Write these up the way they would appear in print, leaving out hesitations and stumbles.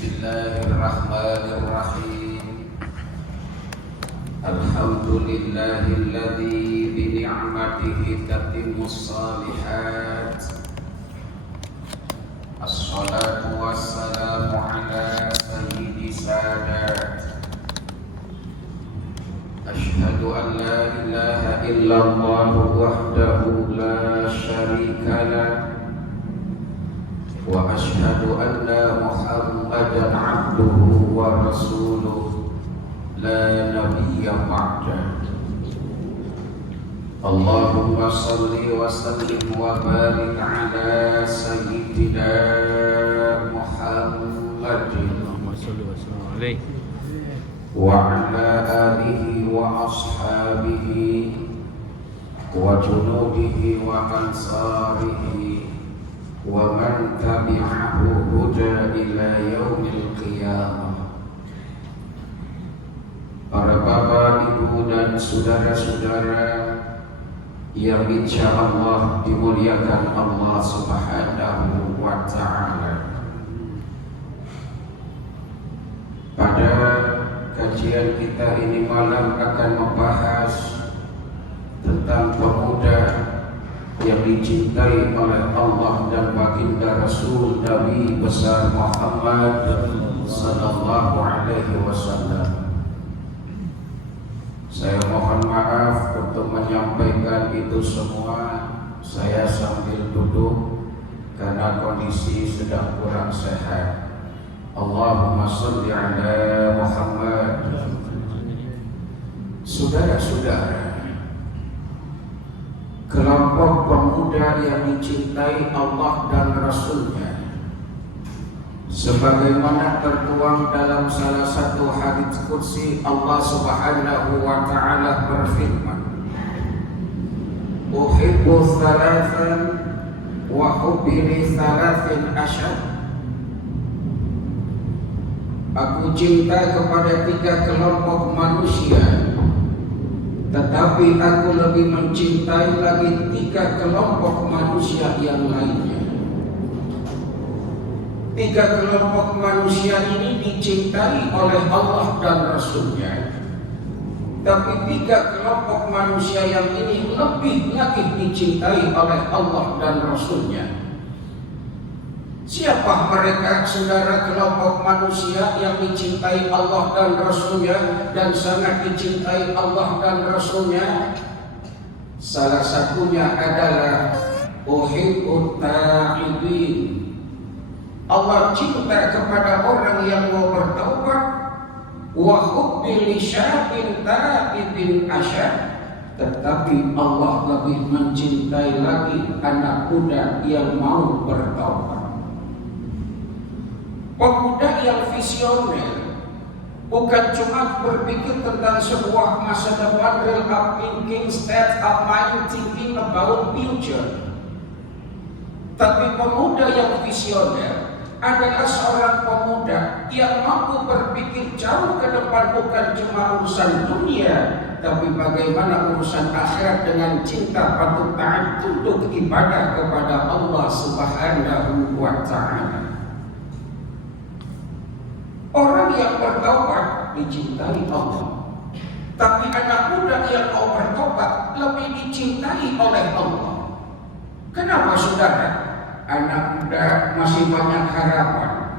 Bismillahirrahmanirrahim. Alhamdulillahilladzi bi ni'matihi tatimmus shalihat. Assalatu wassalamu ala sayyidi sadat. Ashhadu an la ilaha illallah wahdahu la syarika lah. Wa ashhadu anna Muhammadan abduhu wa rasuluh la nabiyya ba'dah. Allahumma salli wa sallim wa barik ala sayyidina Muhammadin wa ala alihi wa ashabihi wa junudihi wa ansarihi wa man tabi'ahu huda ila yaumil qiyamah. Para bapak, ibu dan saudara-saudara yang insyaallah dimuliakan Allah Subhanahu wa taala. Pada kajian kita ini malam akan membahas tentang pemuda yang dicintai oleh Allah dan baginda Rasul Nabi besar Muhammad sallallahu alaihi wasallam. Saya mohon maaf untuk menyampaikan itu semua. Saya sambil duduk karena kondisi sedang kurang sehat. Allahumma shalli ala Muhammad. Saudara-saudara, kelompok pemuda yang dicintai Allah dan Rasulnya, sebagaimana tertuang dalam salah satu hadits qudsi, Allah Subhanahu wa ta'ala berfirman, uhibbu thalathan wa hubbi li thalathin asyad. Aku cinta kepada tiga kelompok manusia, tetapi aku lebih mencintai lagi tiga kelompok manusia yang lainnya. Tiga kelompok manusia ini dicintai oleh Allah dan Rasulnya, tapi tiga kelompok manusia yang ini lebih lagi dicintai oleh Allah dan Rasulnya. Siapa mereka, saudara, kelompok manusia yang dicintai Allah dan Rasulnya dan sangat dicintai Allah dan Rasulnya? Salah satunya adalah uhibbut ta'ibin. Allah cinta kepada orang yang mau bertaubat. Wa hubbi li syabin ta'ibin asyad. Tetapi Allah lebih mencintai lagi anak muda yang mau bertaubat. Pemuda yang visioner bukan cuma berpikir tentang sebuah masa depan, real up thinking, state of mind, thinking about future. Tapi pemuda yang visioner adalah seorang pemuda yang mampu berpikir jauh ke depan, bukan cuma urusan dunia, tapi bagaimana urusan akhirat dengan cinta, patuh, taat, tunduk ibadah kepada Allah Subhanahu wa ta'ala. Orang yang bertaubat dicintai Allah, tapi anak muda yang mau bertobat lebih dicintai oleh Allah. Kenapa, saudara? Anak muda masih banyak harapan,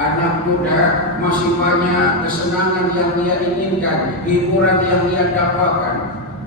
anak muda masih banyak kesenangan yang dia inginkan, hiburan yang dia dapatkan,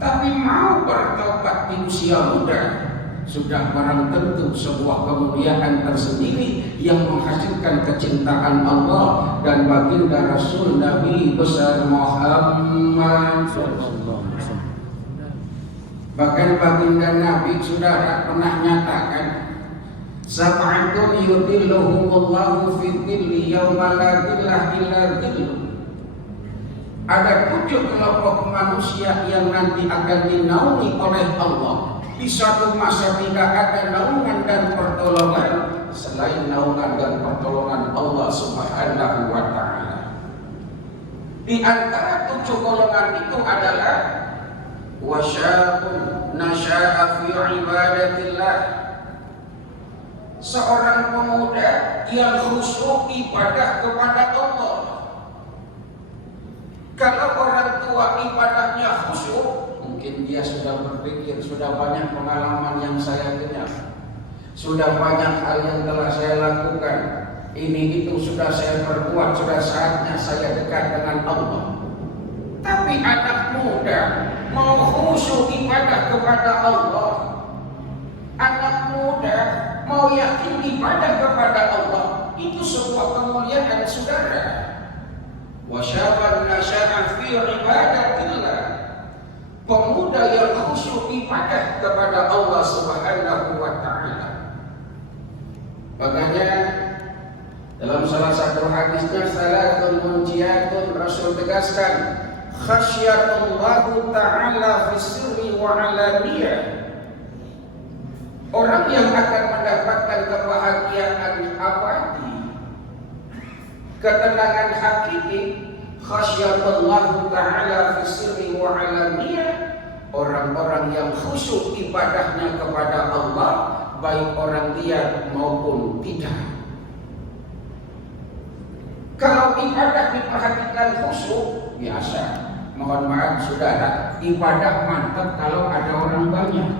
tapi mau bertobat di usia muda, sudah barang tentu sebuah kemuliaan tersendiri yang menghasilkan kecintaan Allah dan baginda Rasul Nabi besar Muhammad. Bahkan baginda Nabi, saudara, pernah nyatakan, sab'atun yudhilluhumullahu fi dhilli yawma la dhilla illa dhilluh. Ada 7 kelompok manusia yang nanti akan dinaungi oleh Allah. Di suatu masa tidak ada naungan dan pertolongan selain naungan dan pertolongan Allah Subhanahu wa ta'ala. Di antara 7 golongan itu adalah wasyabun nasya'a fi ibadatillah seorang pemuda yang khusyuk ibadah kepada Allah. Kalau orang tua ibadahnya khusyuk, mungkin dia sudah berpikir, sudah banyak pengalaman yang saya dengar, sudah banyak hal yang telah saya lakukan, ini itu sudah saya perbuat, sudah saatnya saya dekat dengan Allah. Tapi anak muda mau khusyuk ibadah kepada Allah, anak muda mau yakin ibadah kepada Allah, itu sebuah kemuliaan, saudara. Wasyaban nasya'a fi ibadatillah, pemuda yang khusyuk ibadah kepada Allah Subhanahu wa ta'ala. Makanya dalam salah satu hadisnya, salatun munjiyatun, Rasul tegaskan, khasyatullahu ta'ala fi sirri wa alaniyah. Orang yang akan mendapatkan kebahagiaan abadi, ketenangan hakiki, khasyatullahu ta'ala fi sirri wa alaniyah, orang-orang yang khusyuk ibadahnya kepada Allah, baik orang lihat maupun tidak. Kalau ibadah diperhatikan khusyuk, biasa. Mohon maaf saudara, ibadah mantap kalau ada orang banyak.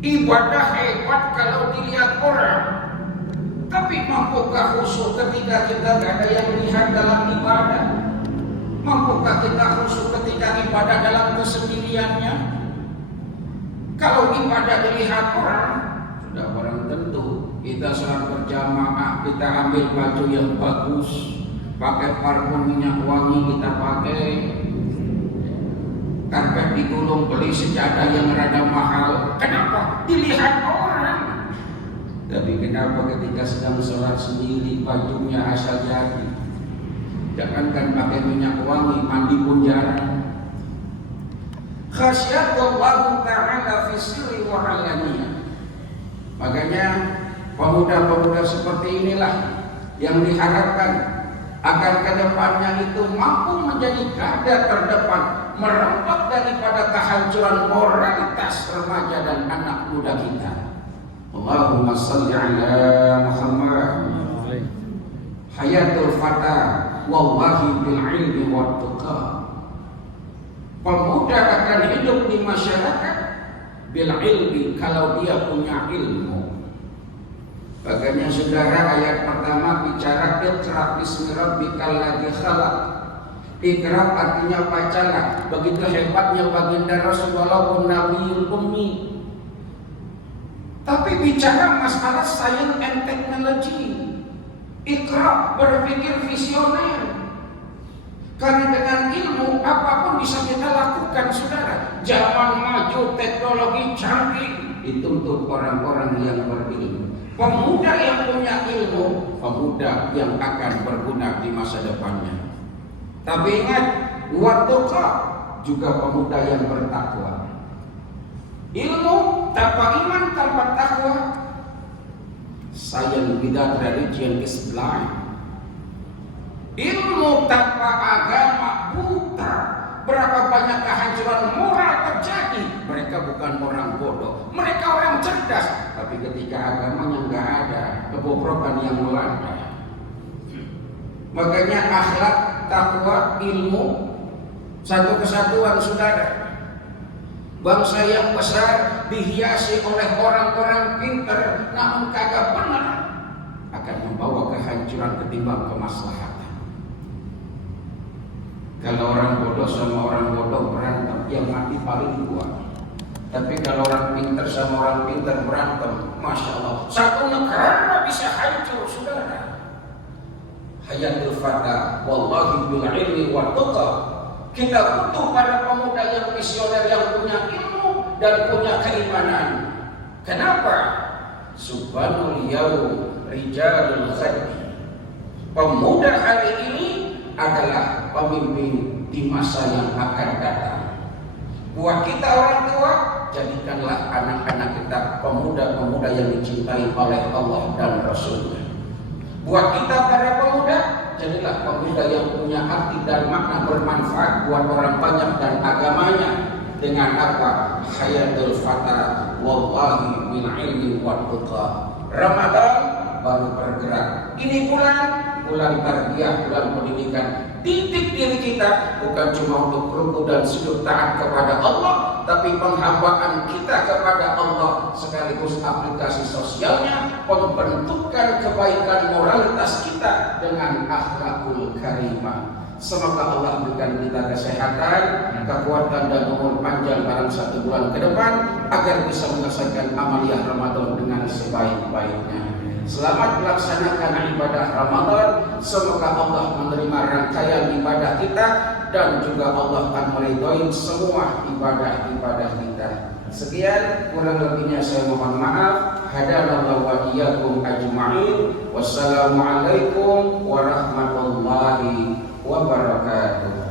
Ibadah hebat kalau dilihat orang. Tapi mampukah khusyuk ketika kita tidak ada yang lihat dalam ibadah? Mampukah kita khusyuk ketika ibadah dalam kesendiriannya? Kalau ibadah dilihat orang, sudah barang tentu kita sholat berjamaah, kita ambil baju yang bagus, pakai parfum minyak wangi kita pakai, karpet digulung, beli sejadah yang rada mahal. Kenapa? Dilihat orang. Tapi kenapa ketika sedang sholat sendiri bajunya asal jadi? Jangankan pakai minyak wangi, mandi pun jarang. Khasyatullahu ta'ala fi sirri wa alaniyah. Makanya pemuda-pemuda seperti inilah yang diharapkan akan kedepannya itu mampu menjadi garda terdepan, merempat daripada kehancuran moralitas remaja dan anak muda kita. Allahumma salli ala Muhammad. Hayatul fata wallahi bil ilmi wat tuqa. Pemuda akan hidup di masyarakat bil ilmi, kalau dia punya ilmu. Makanya saudara, ayat pertama bicara iqra bismi rabbikal ladzi khalaq. Iqra artinya bacalah. Begitu hebatnya baginda Rasul walaupun Nabiul Ummi. Tapi bicara masalah science and technology, Iqra berpikir visioner. Karena dengan ilmu apapun bisa kita lakukan, saudara. Zaman maju, teknologi canggih, itu untuk orang-orang yang berilmu. Pemuda yang punya ilmu, pemuda yang akan berguna di masa depannya. Tapi ingat, wattaqah, juga pemuda yang bertakwa. Ilmu tanpa iman, tanpa takwa, science without religion is blind. Ilmu tanpa agama buta. Berapa banyak kehancuran moral terjadi. Mereka bukan orang bodoh, mereka orang cerdas. Tapi ketika agamanya nggak ada, kebobrokan yang melanda. Makanya akhlak, takwa, ilmu satu kesatuan, saudara. Bangsa yang besar dihiasi oleh orang-orang pintar namun kagak benar akan membawa kehancuran ketimbang kemaslahatan. Kalau orang bodoh sama orang bodoh berantem, yang mati paling dua. Tapi kalau orang pintar sama orang pintar berantem, masya Allah, satu negara bisa hancur, saudara. Hayatul fata wallahi bil ilmi wa tuqa. Kita butuh para pemuda yang visioner, yang punya ilmu dan punya keimanan. Kenapa? Subhanul yaum rijalul ghadi. Pemuda hari ini adalah pemimpin di masa yang akan datang. Buat kita orang tua, jadikanlah anak-anak kita pemuda-pemuda yang dicintai oleh Allah dan Rasul-Nya. Buat kita para pemuda, jadilah pemuda yang punya arti dan makna bermanfaat buat orang banyak dan agamanya. dengan apa? Hayatul fata wallahi min ilmi wa tuqa. Ramadan baru bergerak. Ini bulan tarbiyah, bulan pendidikan. Didik diri kita bukan cuma untuk rukuk dan sujud taat kepada Allah, tapi penghambaan kita kepada Allah sekaligus aplikasi sosialnya, pembentukan kebaikan moralitas kita dengan akhlakul karimah. Semoga Allah berikan kita kesehatan, kekuatan dan umur panjang dalam 1 bulan ke depan agar bisa menyelesaikan amaliyah Ramadan dengan sebaik-baiknya. Selamat melaksanakan ibadah Ramadan. Semoga Allah menerima rangkaian ibadah kita dan juga Allah akan meridhoi semua ibadah-ibadah kita. Sekian, kurang lebihnya saya mohon maaf. Hadanallahu wa iyyakum ajma'in. Wassalamualaikum warahmatullahi wabarakatuh.